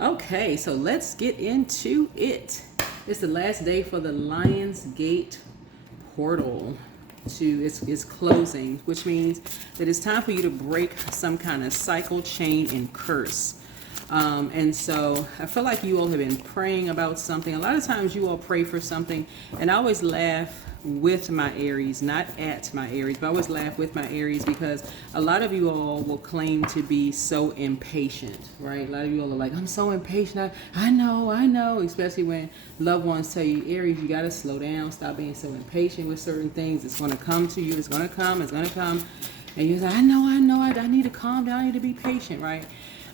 Okay, so let's get into it. It's the last day for the Lion's Gate portal to its closing, which means that it's time for you to break some kind of cycle, chain, and curse. And so I feel like you all have been praying about something. A lot of times you all pray for something, and I always laugh with my Aries, not at my Aries, but I always laugh with my Aries because a lot of you all will claim to be so impatient, right? A lot of you all are like, I'm so impatient. I know, especially when loved ones tell you, Aries, you got to slow down, stop being so impatient with certain things. It's going to come to you. It's going to come. And you're like, I know, I need to calm down. I need to be patient, right?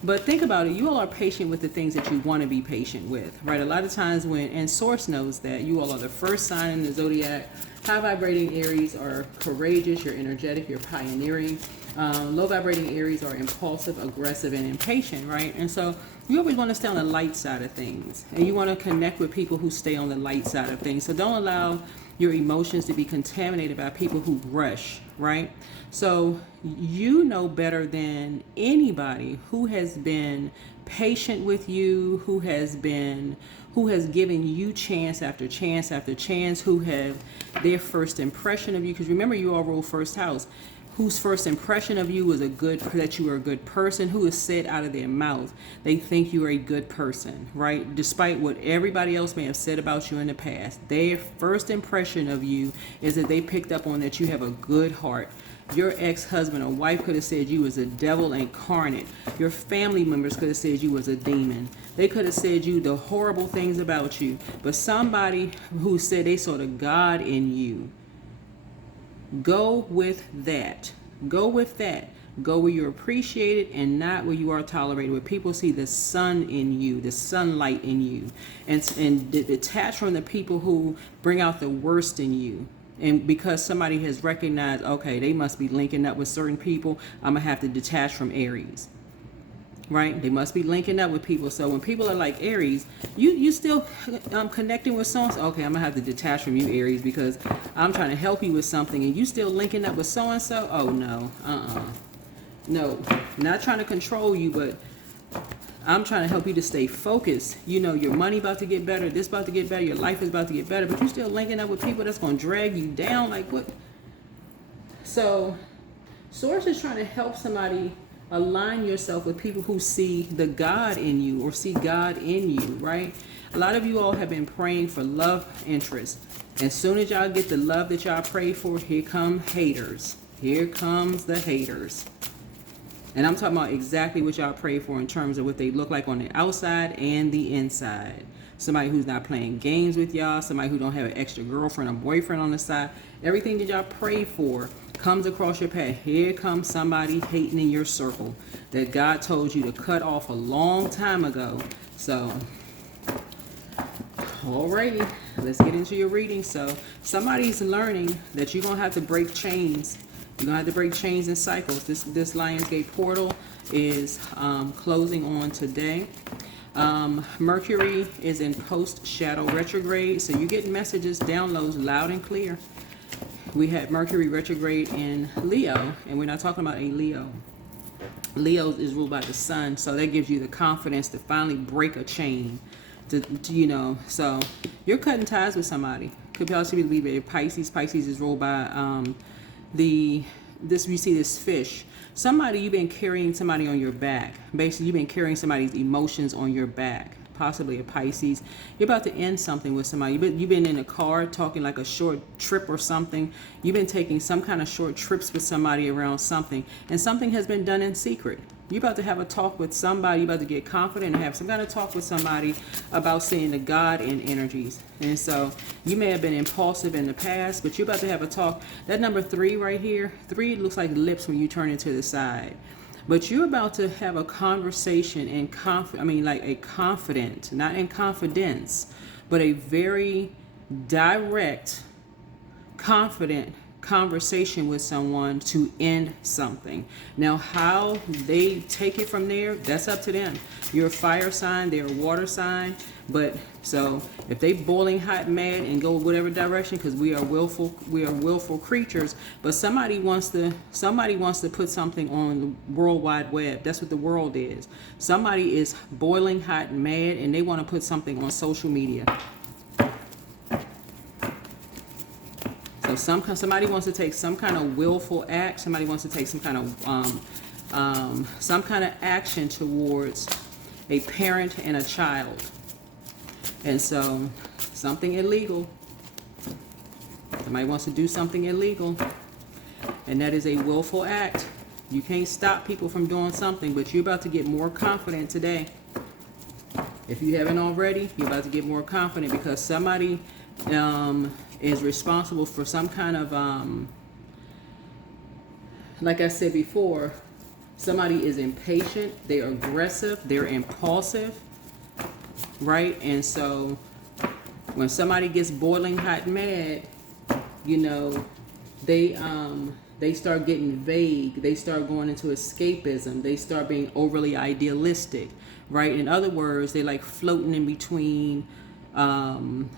But think about it. You all are patient with the things that you want to be patient with, right? A lot of times and Source knows that you all are the first sign in the zodiac. High vibrating Aries are courageous, you're energetic, you're pioneering. Low vibrating Aries are impulsive, aggressive, and impatient, right? And so you always want to stay on the light side of things. And you want to connect with people who stay on the light side of things. So don't allow your emotions to be contaminated by people who rush, right? So you know better than anybody who has been patient with you, who has given you chance after chance after chance, who have their first impression of you. Because remember, you all rule first house. Whose first impression of you was that you were a good person, who has said out of their mouth they think you are a good person, right? Despite what everybody else may have said about you in the past, their first impression of you is that they picked up on that you have a good heart. Your ex-husband or wife could have said you was a devil incarnate. Your family members could have said you was a demon. They could have said you the horrible things about you. But somebody who said they saw the God in you, go with that. Go with that. Go where you're appreciated and not where you are tolerated. Where people see the sun in you, the sunlight in you, and detach from the people who bring out the worst in you. And because somebody has recognized, okay, they must be linking up with certain people, I'm gonna have to detach from Aries. Right? They must be linking up with people. So when people are like Aries, you still connecting with so and so. Okay, I'm gonna have to detach from you, Aries, because I'm trying to help you with something, and you still linking up with so and so. Oh no, no, not trying to control you, but I'm trying to help you to stay focused. You know, your money about to get better, this about to get better, your life is about to get better, but you still linking up with people that's gonna drag you down. Like what? So, Source is trying to help somebody align yourself with people who see the God in you or see God in you, right? A lot of you all have been praying for love interest. As soon as y'all get the love that y'all pray for, here come haters. Here comes the haters. And I'm talking about exactly what y'all pray for in terms of what they look like on the outside and the inside. Somebody who's not playing games with y'all, somebody who don't have an extra girlfriend or boyfriend on the side. Everything that y'all pray for comes across your path. Here comes somebody hating in your circle that God told you to cut off a long time ago. So, alrighty, let's get into your reading. So, somebody's learning that you're going to have to break chains. You're going to have to break chains and cycles. This Lionsgate portal is closing on today. Mercury is in post-shadow retrograde, so you're getting messages, downloads loud and clear. We had Mercury retrograde in Leo, and we're not talking about a Leo. Leo is ruled by the sun, so that gives you the confidence to finally break a chain. So you're cutting ties with somebody. Could possibly be a Pisces. Pisces is ruled by you see this fish. Somebody, you've been carrying somebody on your back. Basically, you've been carrying somebody's emotions on your back. Possibly a Pisces. You're about to end something with somebody. You've been in a car talking like a short trip or something. You've been taking some kind of short trips with somebody around something, and something has been done in secret. You're about to have a talk with somebody. You're about to get confident and have some kind of talk with somebody about seeing the God in energies. And so you may have been impulsive in the past, but you're about to have a talk. That number 3 right here, 3 looks like lips when you turn it to the side. But you're about to have a conversation in like a confident, not in confidence, but a very direct, confident conversation with someone to end something. Now, how they take it from there, that's up to them. You're a fire sign, they're a water sign. But so if they boiling hot mad and go whatever direction, because we are willful creatures. But somebody wants to put something on the World Wide Web. That's what the world is. Somebody is boiling hot and mad, and they want to put something on social media. So somebody wants to take some kind of willful act. Somebody wants to take some kind of action towards a parent and a child. And so something illegal. Somebody wants to do something illegal. And that is a willful act. You can't stop people from doing something, but you're about to get more confident today. If you haven't already, you're about to get more confident because somebody is responsible for some kind of, like I said before, somebody is impatient, they're aggressive, they're impulsive. Right? And so when somebody gets boiling hot and mad, you know, they start getting vague. They start going into escapism. They start being overly idealistic, right? In other words, they like floating in between.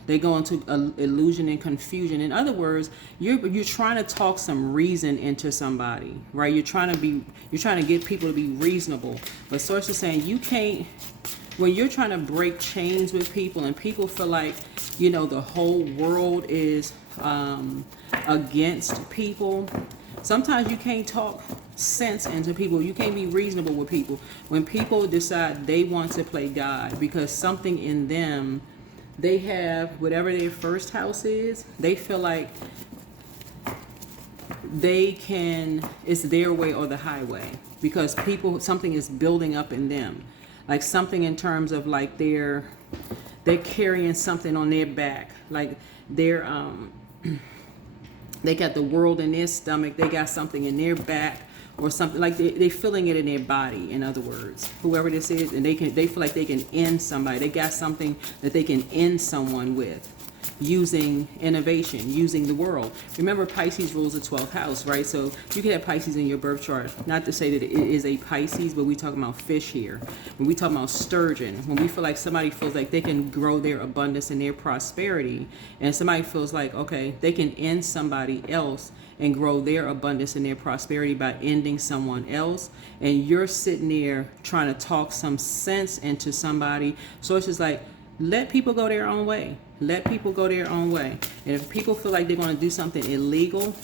They go into illusion and confusion. In other words, you're trying to talk some reason into somebody, right? You're trying to get people to be reasonable. But Source is saying you can't. When you're trying to break chains with people and people feel like, you know, the whole world is against people, sometimes you can't talk sense into people. You can't be reasonable with people. When people decide they want to play God because something in them, they have whatever their first house is, they feel like it's their way or the highway because something is building up in them. Like something in terms of like they're carrying something on their back, like they got the world in their stomach, they got something in their back or something, like they're feeling it in their body. In other words, whoever this is, and they feel like they can end somebody. They got something that they can end someone with using innovation, using the world. Remember, Pisces rules the 12th house, right? So you can have Pisces in your birth chart. Not to say that it is a Pisces, but we talking about fish here. When we talk about sturgeon, when we feel like somebody feels like they can grow their abundance and their prosperity, and somebody feels like, okay, they can end somebody else and grow their abundance and their prosperity by ending someone else, and you're sitting there trying to talk some sense into somebody. So it's just like, let people go their own way. Let people go their own way. And if people feel like they're going to do something illegal,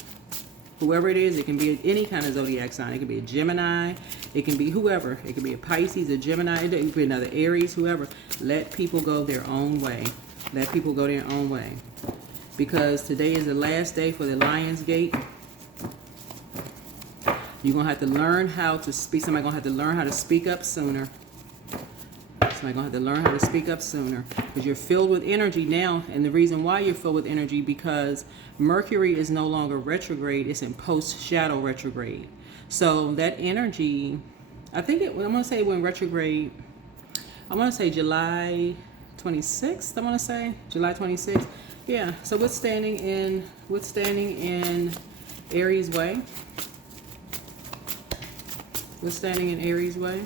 whoever it is, it can be any kind of zodiac sign. It can be a Gemini. It can be whoever. It can be a Pisces, a Gemini. It can be another Aries, whoever. Let people go their own way. Let people go their own way. Because today is the last day for the Lion's Gate. You're going to have to learn how to speak. Somebody's going to have to learn how to speak up sooner. Somebody's going to have to learn how to speak up sooner because you're filled with energy now. And the reason why you're filled with energy because Mercury is no longer retrograde. It's in post-shadow retrograde. So that energy, I think I'm going to say when retrograde, I want to say July 26th, I want to say. July 26th. Yeah. So what's standing in Aries way? What's standing in Aries way?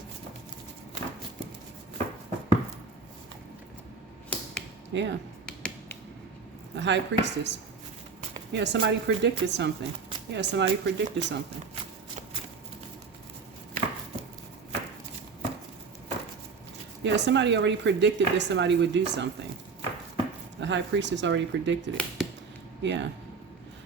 Yeah, a high priestess. Yeah, somebody predicted something. Yeah, somebody predicted something. Yeah, somebody already predicted that somebody would do something. The high priestess already predicted it. Yeah,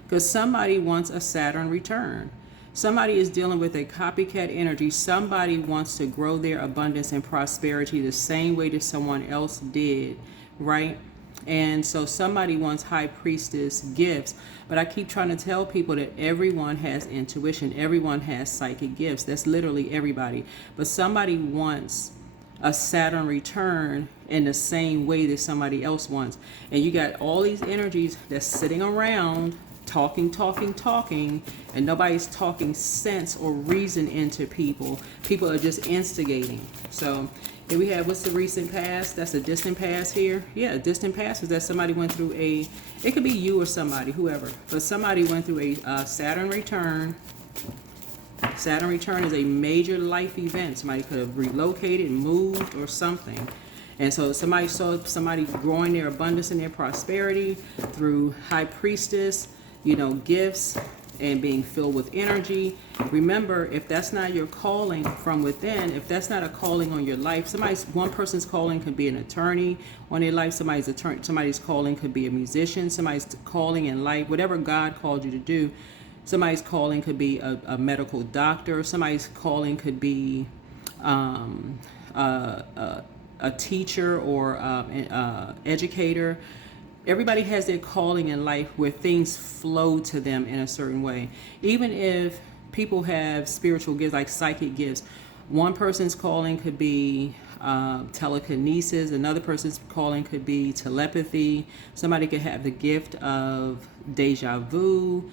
because somebody wants a Saturn return. Somebody is dealing with a copycat energy. Somebody wants to grow their abundance and prosperity the same way that someone else did. Right? And so somebody wants high priestess gifts, but I keep trying to tell people that everyone has intuition, everyone has psychic gifts. That's literally everybody. But somebody wants a Saturn return in the same way that somebody else wants. And you got all these energies that's sitting around talking, and nobody's talking sense or reason into people. People are just instigating. So here we have, what's the recent past? That's a distant past here. Yeah, a distant past is that somebody went through it could be you or somebody, whoever, but somebody went through a Saturn return. Saturn return is a major life event. Somebody could have relocated, moved, or something. And so somebody saw somebody growing their abundance and their prosperity through high priestess, gifts, and being filled with energy. Remember, if that's not your calling from within, if that's not a calling on your life, one person's calling could be an attorney on their life, somebody's calling could be a musician, somebody's calling in life, whatever God called you to do. Somebody's calling could be a medical doctor, somebody's calling could be a teacher or educator. Everybody has their calling in life where things flow to them in a certain way. Even if people have spiritual gifts, like psychic gifts, one person's calling could be telekinesis, another person's calling could be telepathy. Somebody could have the gift of deja vu,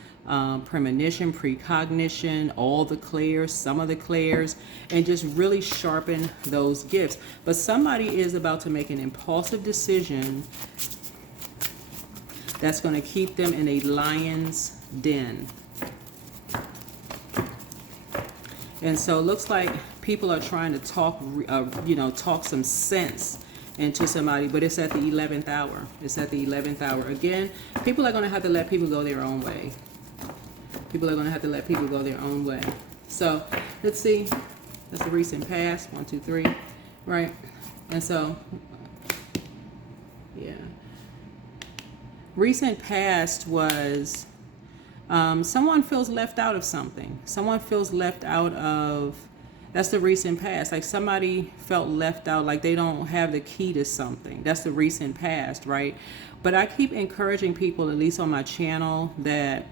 premonition, precognition, all the clairs, some of the clairs, and just really sharpen those gifts. But somebody is about to make an impulsive decision that's going to keep them in a lion's den. And so it looks like people are trying to talk some sense into somebody, but it's at the 11th hour. It's at the 11th hour. Again, people are going to have to let people go their own way. People are going to have to let people go their own way. So let's see. That's the recent past. 1, 2, 3. Right? And so, yeah. Recent past was someone feels left out of something. Someone feels left out of, that's the recent past. Like somebody felt left out, like they don't have the key to something. That's the recent past, right? But I keep encouraging people, at least on my channel, that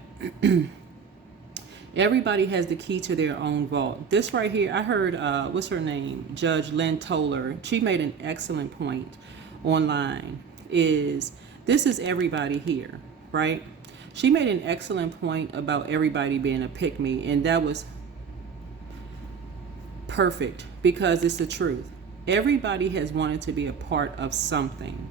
everybody has the key to their own vault. This right here, I heard, what's her name? Judge Lynn Toller. She made an excellent point online. This is everybody here, right? She made an excellent point about everybody being a pick-me, and that was perfect because it's the truth. Everybody has wanted to be a part of something.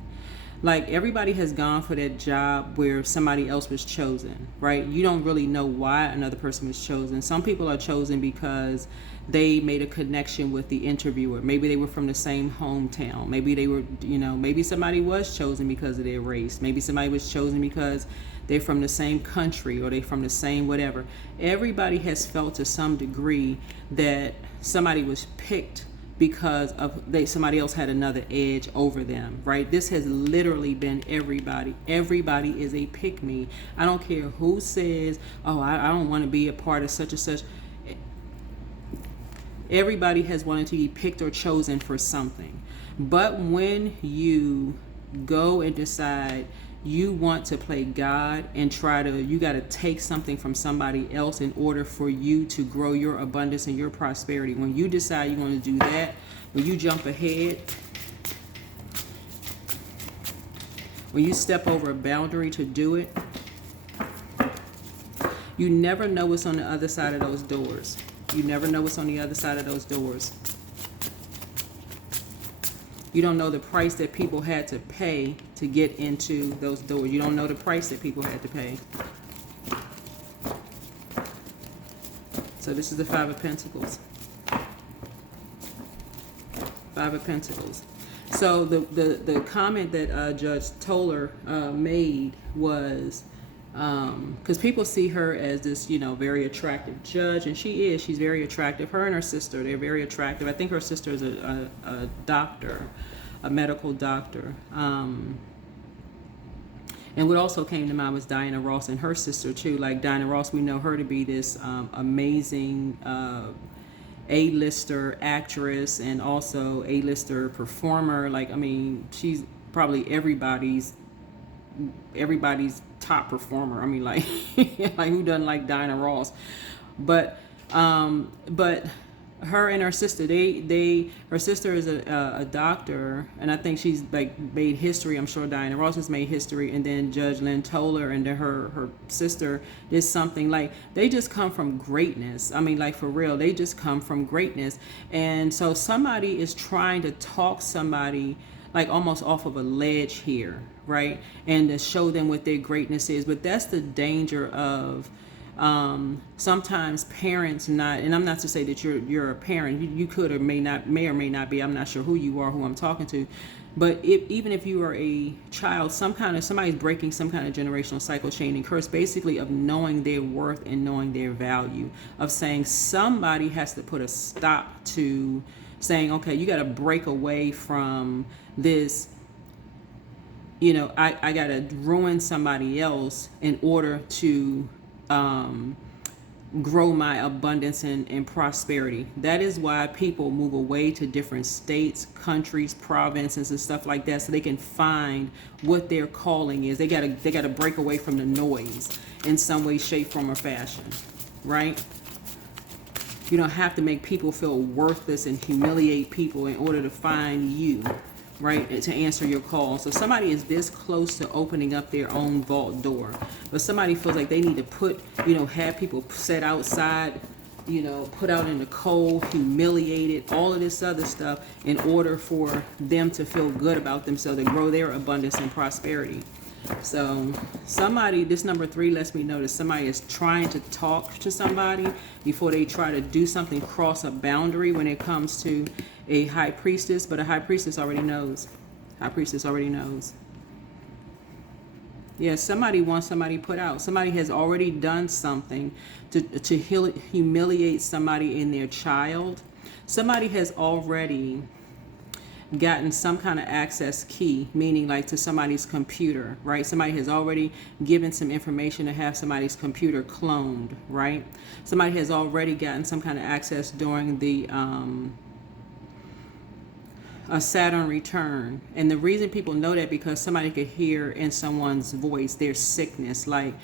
Like everybody has gone for that job where somebody else was chosen, right? You don't really know why another person was chosen. Some people are chosen because they made a connection with the interviewer. Maybe they were from the same hometown. Maybe they were, maybe somebody was chosen because of their race. Maybe somebody was chosen because they're from the same country or they're from the same whatever. Everybody has felt to some degree that somebody was picked because somebody else had another edge over them, right? This has literally been everybody. Everybody is a pick-me. I don't care who says, oh, I don't want to be a part of such and such. Everybody has wanted to be picked or chosen for something. But when you go and decide you want to play God and you got to take something from somebody else in order for you to grow your abundance and your prosperity. When you decide you want to do that, when you jump ahead, when you step over a boundary to do it, you never know what's on the other side of those doors. You never know what's on the other side of those doors. You don't know the price that people had to pay to get into those doors. You don't know the price that people had to pay. So this is the Five of Pentacles. Five of Pentacles. So the comment that Judge Toller made was, because people see her as this, very attractive judge, and she's very attractive. Her and her sister, they're very attractive. I think her sister is a doctor, a medical doctor. And what also came to mind was Diana Ross and her sister too. Like Diana Ross, we know her to be this amazing A-lister actress and also A-lister performer. She's probably everybody's top performer. like who doesn't like Diana Ross? But her and her sister, her sister is a doctor, and I think she's like made history. I'm sure Diana Ross has made history, and then Judge Lynn Toller, and then her sister did something. Like, they just come from greatness. I mean, like, for real, they just come from greatness. And so somebody is trying to talk somebody like almost off of a ledge here, right? And to show them what their greatness is. But that's the danger of sometimes parents not, and I'm not to say that you're a parent, you could or may or may not be, I'm not sure who you are, who I'm talking to, but even if you are a child, somebody's breaking some kind of generational cycle, chain, and curse, basically, of knowing their worth and knowing their value, of saying somebody has to put a stop to saying, okay, you got to break away from this. I got to ruin somebody else in order to grow my abundance and prosperity. That is why people move away to different states, countries, provinces, and stuff like that, so they can find what their calling is. They gotta break away from the noise in some way, shape, form, or fashion, right? You don't have to make people feel worthless and humiliate people in order to find you, right, to answer your call. So somebody is this close to opening up their own vault door, but somebody feels like they need to put, have people set outside, put out in the cold, humiliated, all of this other stuff in order for them to feel good about themselves, to grow their abundance and prosperity. So somebody, this number 3 lets me know that somebody is trying to talk to somebody before they try to do something, cross a boundary when it comes to a high priestess. But a high priestess already knows. High priestess already knows. Yeah, somebody wants somebody put out. Somebody has already done something to humiliate somebody in their child. Somebody has already gotten some kind of access key, meaning like to somebody's computer, right? Somebody has already given some information to have somebody's computer cloned, right? Somebody has already gotten some kind of access during the a Saturn return. And the reason people know that, because somebody could hear in someone's voice their sickness, like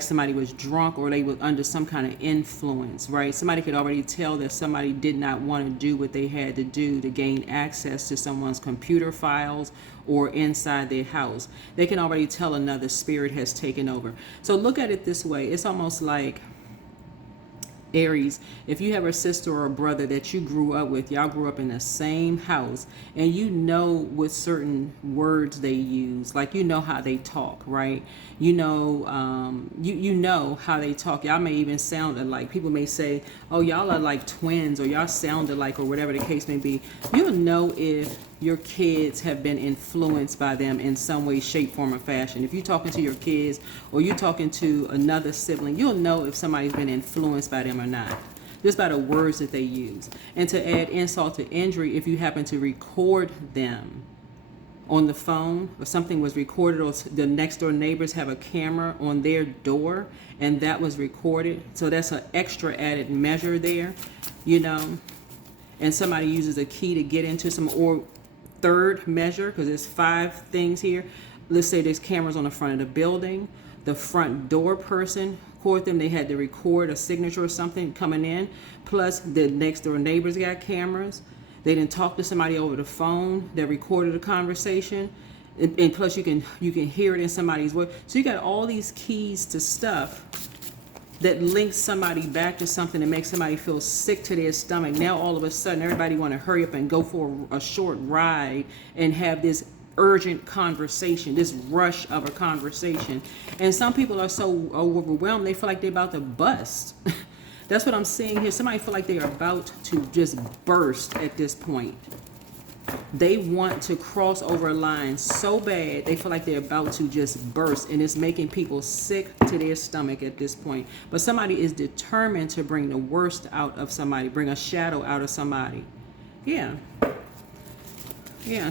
somebody was drunk or they were under some kind of influence, right? Somebody could already tell that somebody did not want to do what they had to do to gain access to someone's computer files or inside their house. They can already tell another spirit has taken over. So look at it this way. It's almost like Aries, if you have a sister or a brother that you grew up with, y'all grew up in the same house, and you know what certain words they use, like how they talk, right? You know how they talk. Y'all may even sound alike. People may say, oh, y'all are like twins, or y'all sound alike, or whatever the case may be. You'll know if your kids have been influenced by them in some way, shape, form, or fashion. If you're talking to your kids or you're talking to another sibling, you'll know if somebody's been influenced by them or not, just by the words that they use. And to add insult to injury, if you happen to record them on the phone, or something was recorded, or the next door neighbors have a camera on their door and that was recorded, so that's an extra added measure there, and somebody uses a key to get into some, or third measure, because there's 5 things here. Let's say there's cameras on the front of the building. The front door person caught them. They had to record a signature or something coming in. Plus the next door neighbors got cameras. They didn't talk to somebody over the phone that recorded a conversation. And plus you can hear it in somebody's voice. So you got all these keys to stuff that links somebody back to something that makes somebody feel sick to their stomach. Now all of a sudden everybody want to hurry up and go for a short ride and have this urgent conversation, this rush of a conversation. And some people are so overwhelmed they feel like they're about to bust. That's what I'm seeing here. Somebody feel like they are about to just burst at this point. They want to cross over a line so bad, they feel like they're about to just burst, and it's making people sick to their stomach at this point. But somebody is determined to bring the worst out of somebody, bring a shadow out of somebody. Yeah,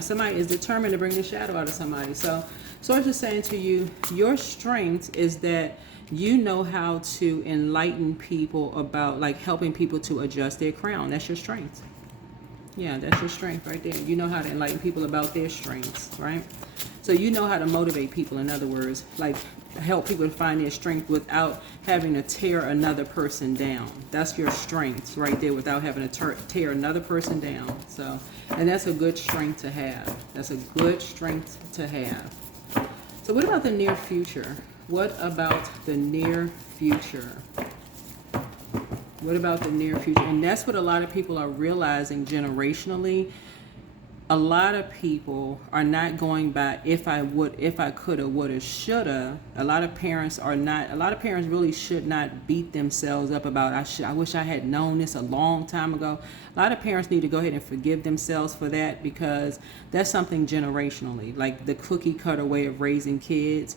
somebody is determined to bring the shadow out of somebody. So I'm just saying to you, your strength is that you know how to enlighten people about, like, helping people to adjust their crown. That's your strength. Yeah, that's your strength right there. You know how to enlighten people about their strengths, right? So you know how to motivate people, in other words. Like, help people to find their strength without having to tear another person down. That's your strength right there, without having to tear another person down. So, and that's a good strength to have. That's a good strength to have. So what about the near future? What about the near future? What about the near future? And that's what a lot of people are realizing generationally. A lot of people are not going by if I coulda, woulda, shoulda. A lot of parents really should not beat themselves up about, I wish I had known this a long time ago. A lot of parents need to go ahead and forgive themselves for that, because that's something generationally, like the cookie cutter way of raising kids.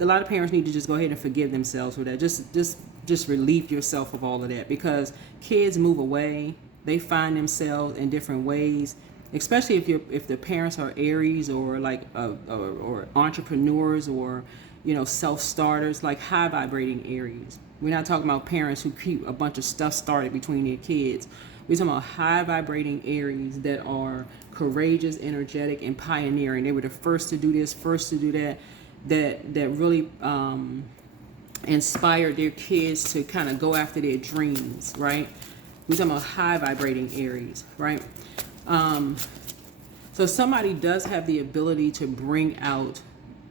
A lot of parents need to just go ahead and forgive themselves for that. Just relieve yourself of all of that, because kids move away. They find themselves in different ways, especially if the parents are Aries, or like or entrepreneurs, or self-starters, like high vibrating Aries. We're not talking about parents who keep a bunch of stuff started between their kids. We're talking about high vibrating Aries that are courageous, energetic, and pioneering. They were the first to do this, first to do that. That really inspired their kids to kind of go after their dreams, right? We're talking about high vibrating Aries, right? So somebody does have the ability to bring out,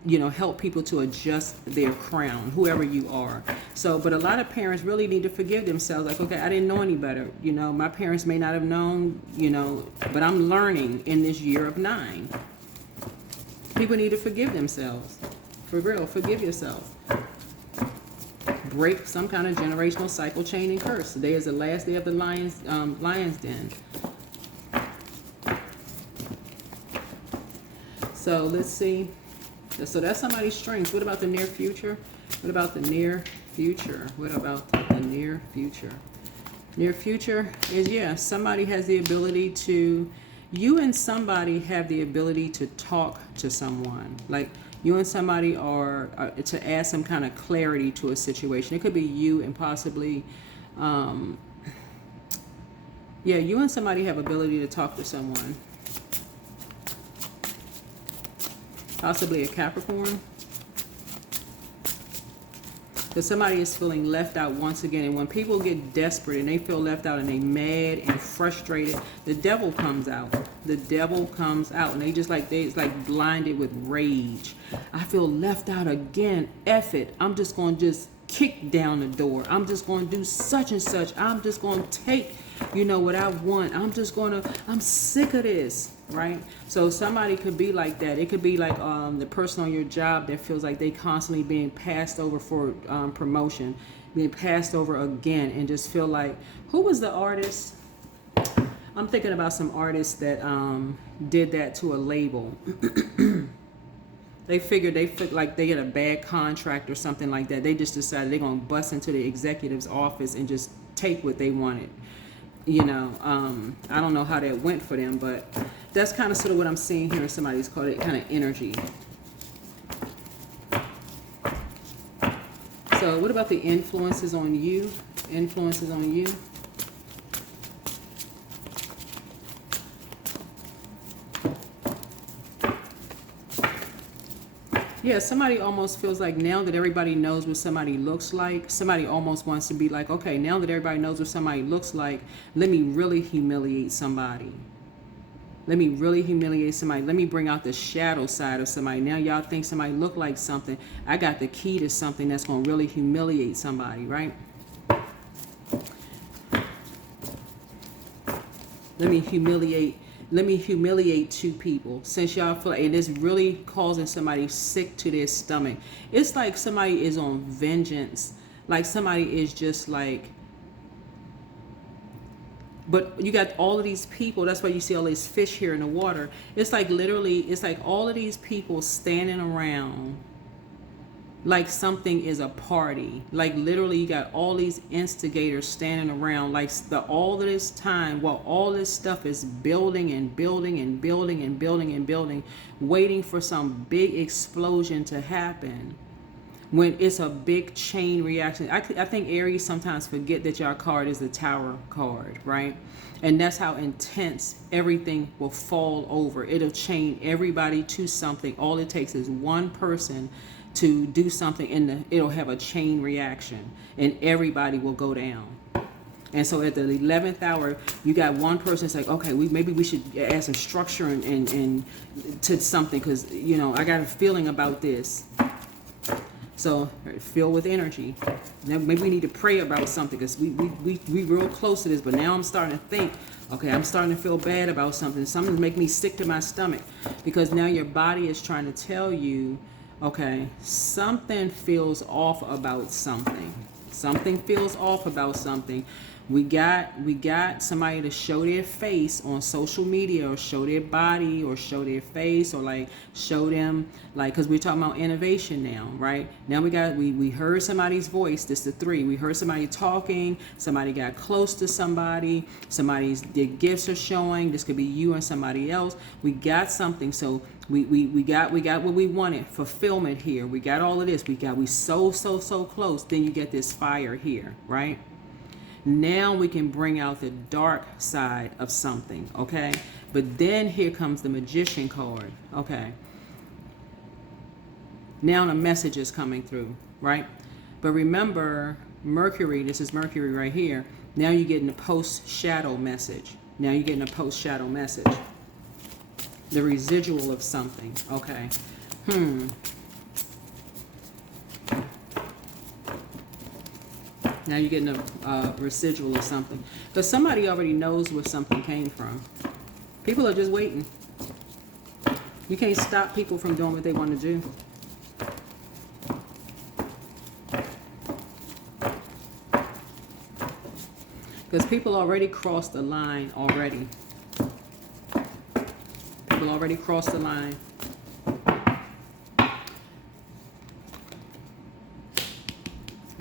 help people to adjust their crown, whoever you are. So, but a lot of parents really need to forgive themselves. Like, okay, I didn't know any better. My parents may not have known, but I'm learning in this year of 9. People need to forgive themselves. For real, forgive yourself. Break some kind of generational cycle, chain, and curse. Today is the last day of the lion's den. So let's see. So that's somebody's strengths. What about the near future? What about the near future? What about the near future? Near future is, somebody has the ability to, you and somebody have the ability to talk to someone. Like, you and somebody are to add some kind of clarity to a situation. It could be you and possibly, you and somebody have ability to talk to someone. Possibly a Capricorn. Because somebody is feeling left out once again. And when people get desperate and they feel left out and they mad and frustrated, the devil comes out. The devil comes out, and it's like blinded with rage. I feel left out again. F it. I'm just going to just kick down the door. I'm just going to do such and such. I'm just going to take, what I want. I'm sick of this. Right? So somebody could be like that. It could be like the person on your job that feels like they constantly being passed over for promotion, being passed over again, and just feel like, who was the artist? I'm thinking about some artists that did that to a label. They figured like they get a bad contract or something like that. They just decided they're going to bust into the executive's office and just take what they wanted. I don't know how that went for them, but that's kind of sort of what I'm seeing here in somebody's called it kind of energy. So what about the influences on you? Influences on you. Yeah, somebody almost feels like now that everybody knows what somebody looks like, somebody almost wants to be like, okay, now that everybody knows what somebody looks like, let me really humiliate somebody. Let me really humiliate somebody. Let me bring out the shadow side of somebody. Now y'all think somebody look like something. I got the key to something that's going to really humiliate somebody, right? Let me humiliate 2 people. Since y'all feel like it is really causing somebody sick to their stomach. It's like somebody is on vengeance. Like somebody is just like, but you got all of these people. That's why you see all these fish here in the water. It's like literally, it's like all of these people standing around like something is a party. Like literally you got all these instigators standing around like all of this time while all this stuff is building and building and building and building and building, waiting for some big explosion to happen. when it's a big chain reaction. I think Aries sometimes forget that your card is the Tower card, right? And that's how intense everything will fall over. It'll chain everybody to something. All it takes is one person to do something, and it'll have a chain reaction, and everybody will go down. And so at the 11th hour, you got one person that's like, okay, maybe we should add some structure and to something, because, you know, I got a feeling about this. So fill with energy. Now maybe we need to pray about something, because we real close to this. But now I'm starting to think, okay, I'm starting to feel bad about something. Something's making me sick to my stomach, because now your body is trying to tell you, okay, something feels off about something. Something feels off about something. We got somebody to show their face on social media, or show their body, or show their face, or like show them, like, because we're talking about innovation now, right? Now we heard somebody's voice. This is the 3. We heard somebody talking. Somebody got close to somebody. Their gifts are showing. This could be you and somebody else. We got something. So we got what we wanted. Fulfillment here. We got all of this. We so close. Then you get this fire here, right? Now we can bring out the dark side of something, okay? But then here comes the Magician card, okay? Now the message is coming through, right? But remember, Mercury, this is Mercury right here. Now you're getting a post-shadow message. Now you're getting a post-shadow message. The residual of something, okay? Now you're getting a residual of something. Because somebody already knows where something came from. People are just waiting. You can't stop people from doing what they want to do. Because people already crossed the line already. People already crossed the line.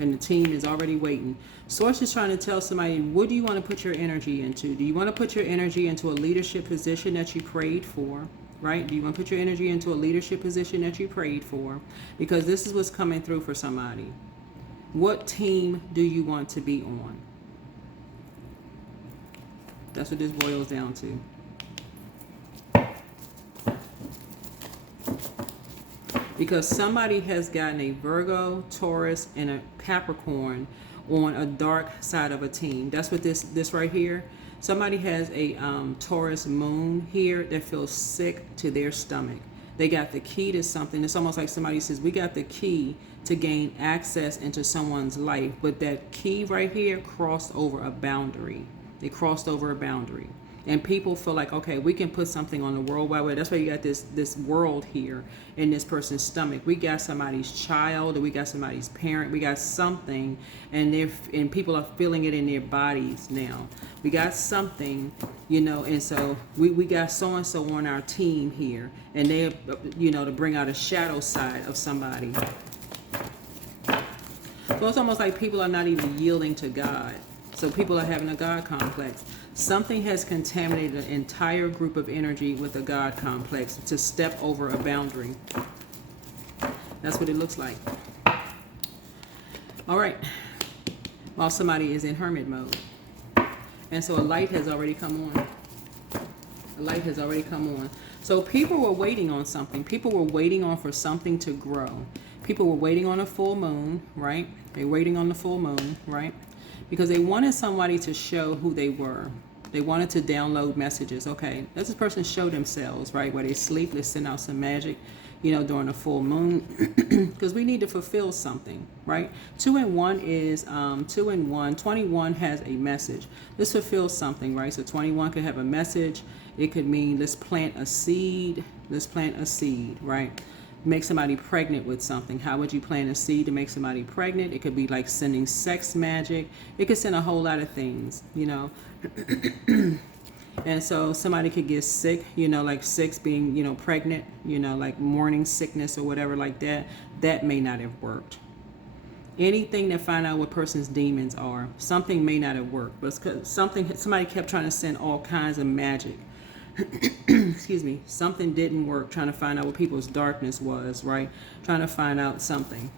And the team is already waiting. Source is trying to tell somebody, what do you want to put your energy into? Do you want to put your energy into a leadership position that you prayed for? Right? Do you want to put your energy into a leadership position that you prayed for? Because this is what's coming through for somebody. What team do you want to be on? That's what this boils down to. Because somebody has gotten a Virgo, Taurus, and a Capricorn on a dark side of a team. That's what this right here. Somebody has a Taurus moon here that feels sick to their stomach. They got the key to something. It's almost like somebody says, we got the key to gain access into someone's life. But that key right here crossed over a boundary. They crossed over a boundary. And people feel like, okay, we can put something on the World Wide Web. That's why you got this world here in this person's stomach. We got somebody's child, or we got somebody's parent. We got something, and people are feeling it in their bodies now. We got something, you know, and so we got so-and-so on our team here. And they, you know, to bring out a shadow side of somebody. So it's almost like people are not even yielding to God. So people are having a God complex. Something has contaminated an entire group of energy with a God complex to step over a boundary. That's what it looks like. All right. While somebody is in hermit mode. And so a light has already come on. A light has already come on. So people were waiting on something. People were waiting on for something to grow. People were waiting on a full moon, right? They're waiting on the full moon, right? Because they wanted somebody to show who they were. They wanted to download messages. Okay, let this person show themselves, right? Where they sleep, let's send out some magic, you know, during a full moon. Because we need to fulfill something, right? 2 and 1 is 2 and 1. 21 has a message. Let's fulfill something, right? So 21 could have a message. It could mean let's plant a seed. Let's plant a seed, right? Make somebody pregnant with something. How would you plant a seed to make somebody pregnant? It could be like sending sex magic. It could send a whole lot of things, you know. And so somebody could get sick, you know, like sick being, you know, pregnant, you know, like morning sickness or whatever like that. That may not have worked. Anything to find out what person's demons are. Something may not have worked, but somebody kept trying to send all kinds of magic. Excuse me, something didn't work, trying to find out what people's darkness was, right? Trying to find out something.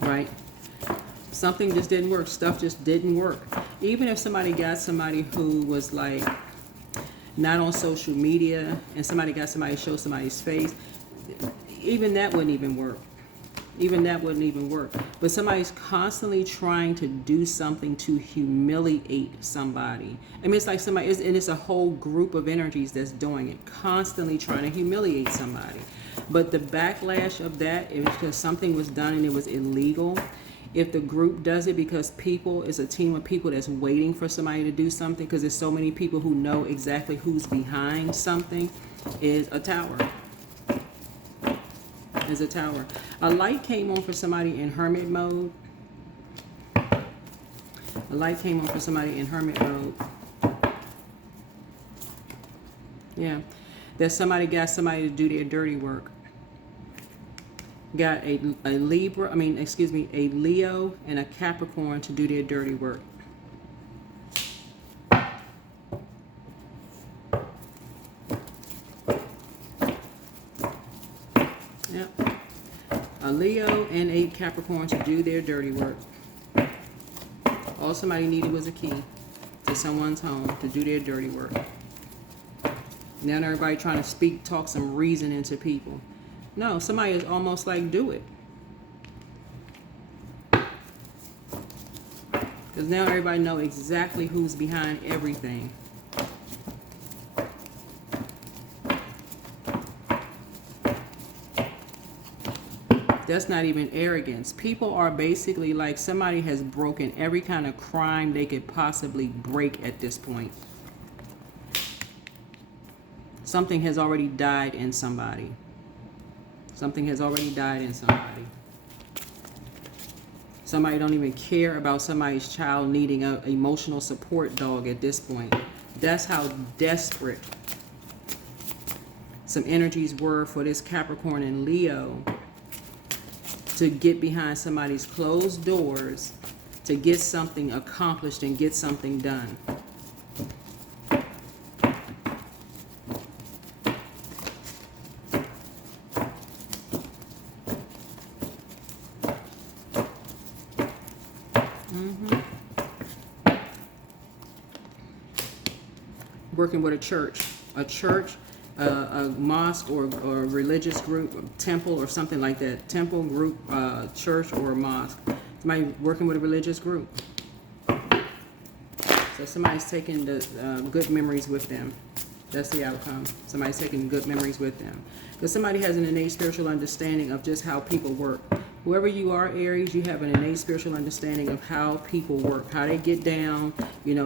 right? Something just didn't work. Stuff just didn't work. Even if somebody got somebody who was like not on social media, and somebody got somebody to show somebody's face, even that wouldn't even work. Even that wouldn't even work. But somebody's constantly trying to do something to humiliate somebody. I mean, it's like somebody, and it's a whole group of energies that's doing it, constantly trying to humiliate somebody. But the backlash of that is because something was done and it was illegal. If the group does it because people is a team of people that's waiting for somebody to do something, because there's so many people who know exactly who's behind something, is a tower. Is a tower. A light came on for somebody in hermit mode. A light came on for somebody in hermit mode. Yeah. That somebody got somebody to do their dirty work. Got a Libra, a Leo and a Capricorn to do their dirty work. Yep. A Leo and a Capricorn to do their dirty work. All somebody needed was a key to someone's home to do their dirty work. Now everybody trying to talk some reason into people. No, somebody is almost like, do it. Because now everybody know exactly who's behind everything. That's not even arrogance. People are basically like somebody has broken every kind of crime they could possibly break at this point. Something has already died in somebody. Something has already died in somebody. Somebody don't even care about somebody's child needing an emotional support dog at this point. That's how desperate some energies were for this Capricorn and Leo to get behind somebody's closed doors to get something accomplished and get something done. Working with a church, a mosque or a religious group, a temple or something like that. Temple, group, church, or a mosque. Somebody working with a religious group. So somebody's taking the good memories with them. That's the outcome. Somebody's taking good memories with them. Because somebody has an innate spiritual understanding of just how people work. Whoever you are, Aries, you have an innate spiritual understanding of how people work, how they get down,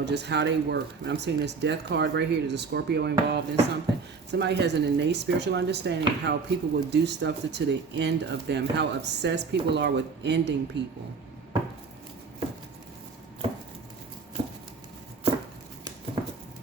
just how they work. I'm seeing this death card right here. There's a Scorpio involved in something. Somebody has an innate spiritual understanding of how people will do stuff to the end of them, how obsessed people are with ending people.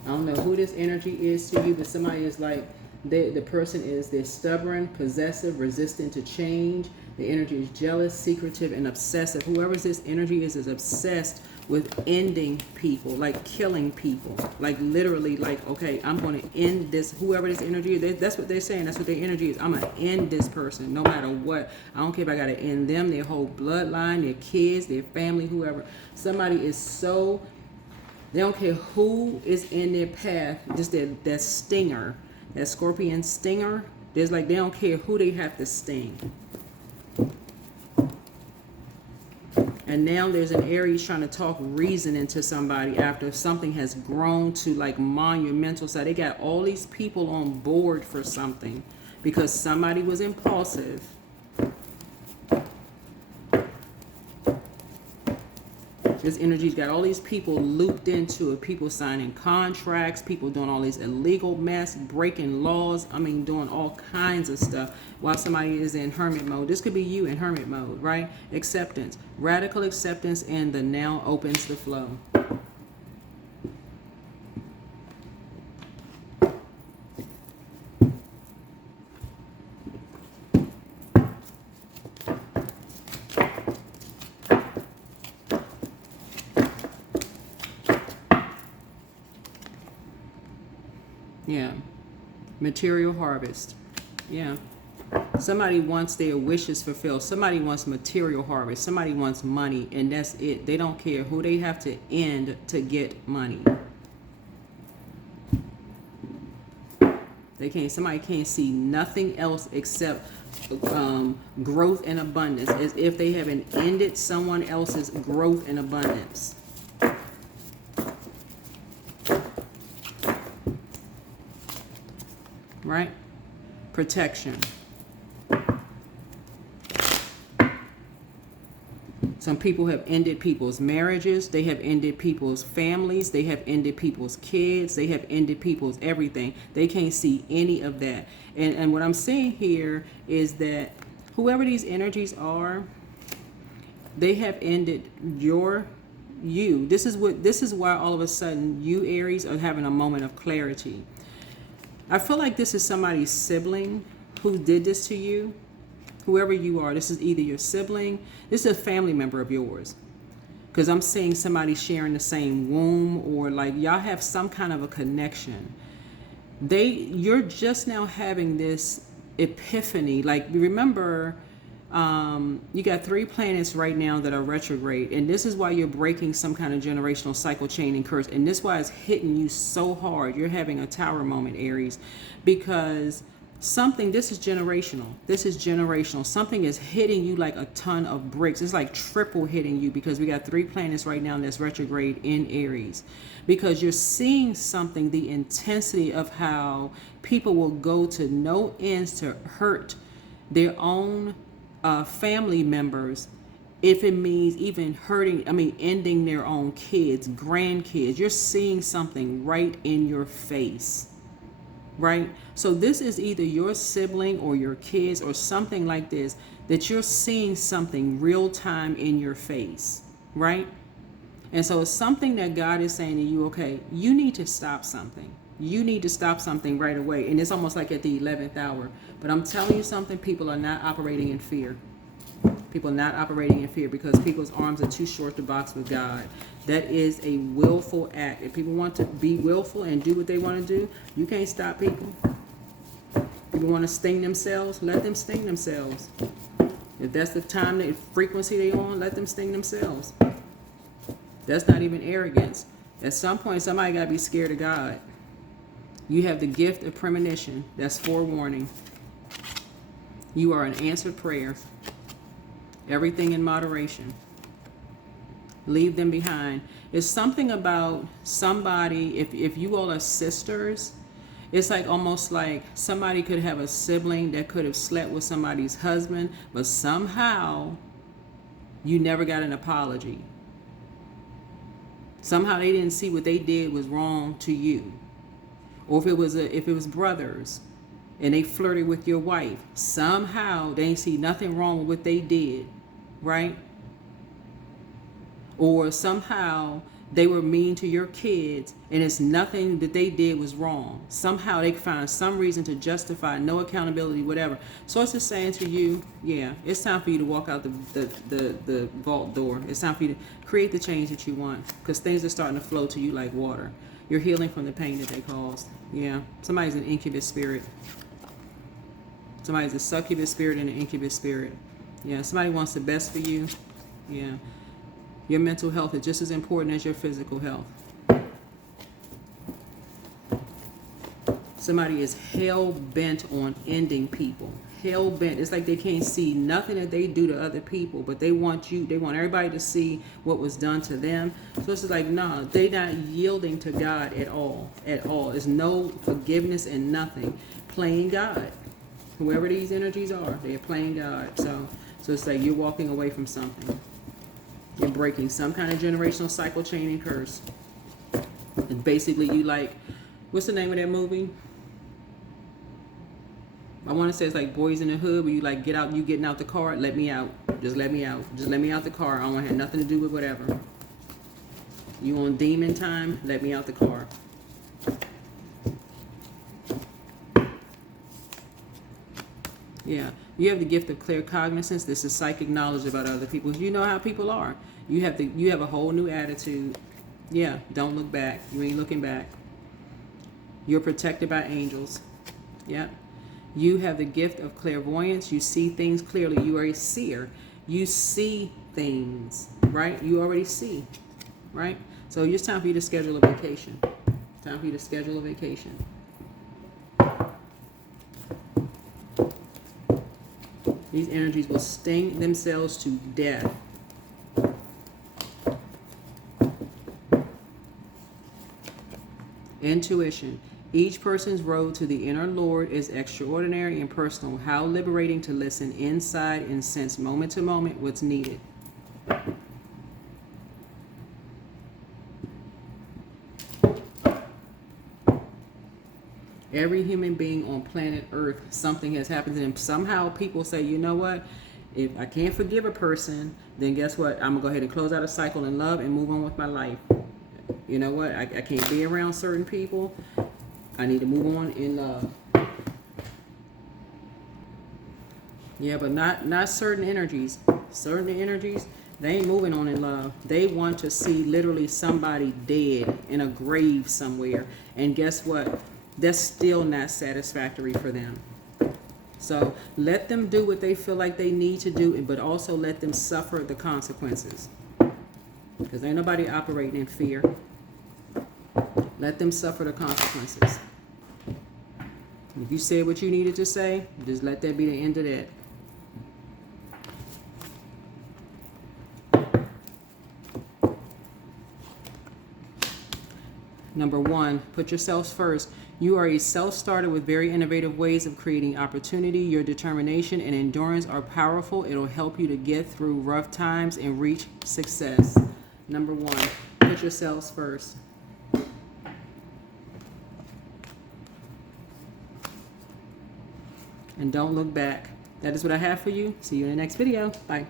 I don't know who this energy is to you, but somebody is like, the person is, they're stubborn, possessive, resistant to change. The energy is jealous, secretive, and obsessive. Whoever this energy is obsessed with ending people, like killing people. Like literally, like, okay, I'm going to end this, whoever this energy is. That's what they're saying. That's what their energy is. I'm going to end this person no matter what. I don't care if I got to end them, their whole bloodline, their kids, their family, whoever. Somebody is so, they don't care who is in their path, just that stinger, that scorpion stinger. There's like, they don't care who they have to sting. And now there's an Aries trying to talk reason into somebody after something has grown to like monumental. So they got all these people on board for something because somebody was impulsive. This energy's got all these people looped into it. People signing contracts, people doing all these illegal mess, breaking laws. Doing all kinds of stuff while somebody is in hermit mode. This could be you in hermit mode, right? Acceptance. Radical acceptance, and the now opens the flow. Yeah. Material harvest. Yeah. Somebody wants their wishes fulfilled. Somebody wants material harvest. Somebody wants money, and that's it. They don't care who they have to end to get money. Somebody can't see nothing else except growth and abundance, as if they haven't ended someone else's growth and abundance. Right? Protection. Some people have ended people's marriages. They have ended people's families. They have ended people's kids. They have ended people's everything. They can't see any of that. And what I'm saying here is that whoever these energies are, they have ended you. This is why all of a sudden you, Aries, are having a moment of clarity. I feel like this is somebody's sibling who did this to you. Whoever you are, this is either your sibling, this is a family member of yours. Because I'm seeing somebody sharing the same womb, or like y'all have some kind of a connection. You're just now having this epiphany. Like, remember, you got 3 planets right now that are retrograde, and this is why you're breaking some kind of generational cycle, chain, and curse. And this is why it's hitting you so hard. You're having a tower moment, Aries, because this is generational. This is generational. Something is hitting you like a ton of bricks. It's like triple hitting you, because we got 3 planets right now that's retrograde in Aries. Because you're seeing something, the intensity of how people will go to no ends to hurt their own family members, if it means even ending their own kids, grandkids. You're seeing something right in your face. Right? So this is either your sibling or your kids or something like this, that you're seeing something real time in your face. Right? And so it's something that God is saying to you, okay, you need to stop something. You need to stop something right away. And it's almost like at the 11th hour. But I'm telling you something, people are not operating in fear. People are not operating in fear, because people's arms are too short to box with God. That is a willful act. If people want to be willful and do what they want to do, you can't stop people. People want to sting themselves, let them sting themselves. If that's the time, the frequency they on, let them sting themselves. That's not even arrogance. At some point, somebody got to be scared of God. You have the gift of premonition. That's forewarning. You are an answered prayer. Everything in moderation. Leave them behind. It's something about somebody, if you all are sisters, it's like almost like somebody could have a sibling that could have slept with somebody's husband, but somehow you never got an apology. Somehow they didn't see what they did was wrong to you. Or if it was brothers and they flirted with your wife, somehow they didn't see nothing wrong with what they did. Right? Or somehow they were mean to your kids and it's nothing that they did was wrong. Somehow they found some reason to justify, no accountability, whatever. So it's just saying to you, yeah, it's time for you to walk out the vault door. It's time for you to create the change that you want, because things are starting to flow to you like water. You're healing from the pain that they caused. Yeah, somebody's an incubus spirit. Somebody's a succubus spirit and an incubus spirit. Yeah, somebody wants the best for you. Yeah. Your mental health is just as important as your physical health. Somebody is hell-bent on ending people. Hell-bent. It's like they can't see nothing that they do to other people, but they want everybody to see what was done to them. So it's like, nah, they're not yielding to God at all. At all. There's no forgiveness and nothing. Playing God. Whoever these energies are, they're playing God. So it's like you're walking away from something. You're breaking some kind of generational cycle, chain, and curse. And basically you like, what's the name of that movie? I want to say it's like Boys in the Hood, where you like get out, you getting out the car, let me out. Just let me out. Just let me out the car. I don't want to have nothing to do with whatever. You on demon time, let me out the car. Yeah. You have the gift of clear cognizance. This is psychic knowledge about other people. You know how people are. You have a whole new attitude. Yeah, don't look back. You ain't looking back. You're protected by angels. Yeah. You have the gift of clairvoyance. You see things clearly. You are a seer. You see things, right? You already see, right? So it's time for you to schedule a vacation. Time for you to schedule a vacation. These energies will sting themselves to death. Intuition. Each person's road to the inner Lord is extraordinary and personal. How liberating to listen inside and sense moment to moment what's needed. Every human being on planet Earth, something has happened to them. Somehow people say, you know what? If I can't forgive a person, then guess what? I'm going to go ahead and close out a cycle in love and move on with my life. You know what? I can't be around certain people. I need to move on in love. Yeah, but not certain energies. Certain energies, they ain't moving on in love. They want to see literally somebody dead in a grave somewhere. And guess what? That's still not satisfactory for them. So let them do what they feel like they need to do, but also let them suffer the consequences. Because ain't nobody operating in fear. Let them suffer the consequences. If you said what you needed to say, just let that be the end of that. Number 1, put yourselves first. You are a self-starter with very innovative ways of creating opportunity. Your determination and endurance are powerful. It'll help you to get through rough times and reach success. Number 1, put yourselves first. And don't look back. That is what I have for you. See you in the next video. Bye.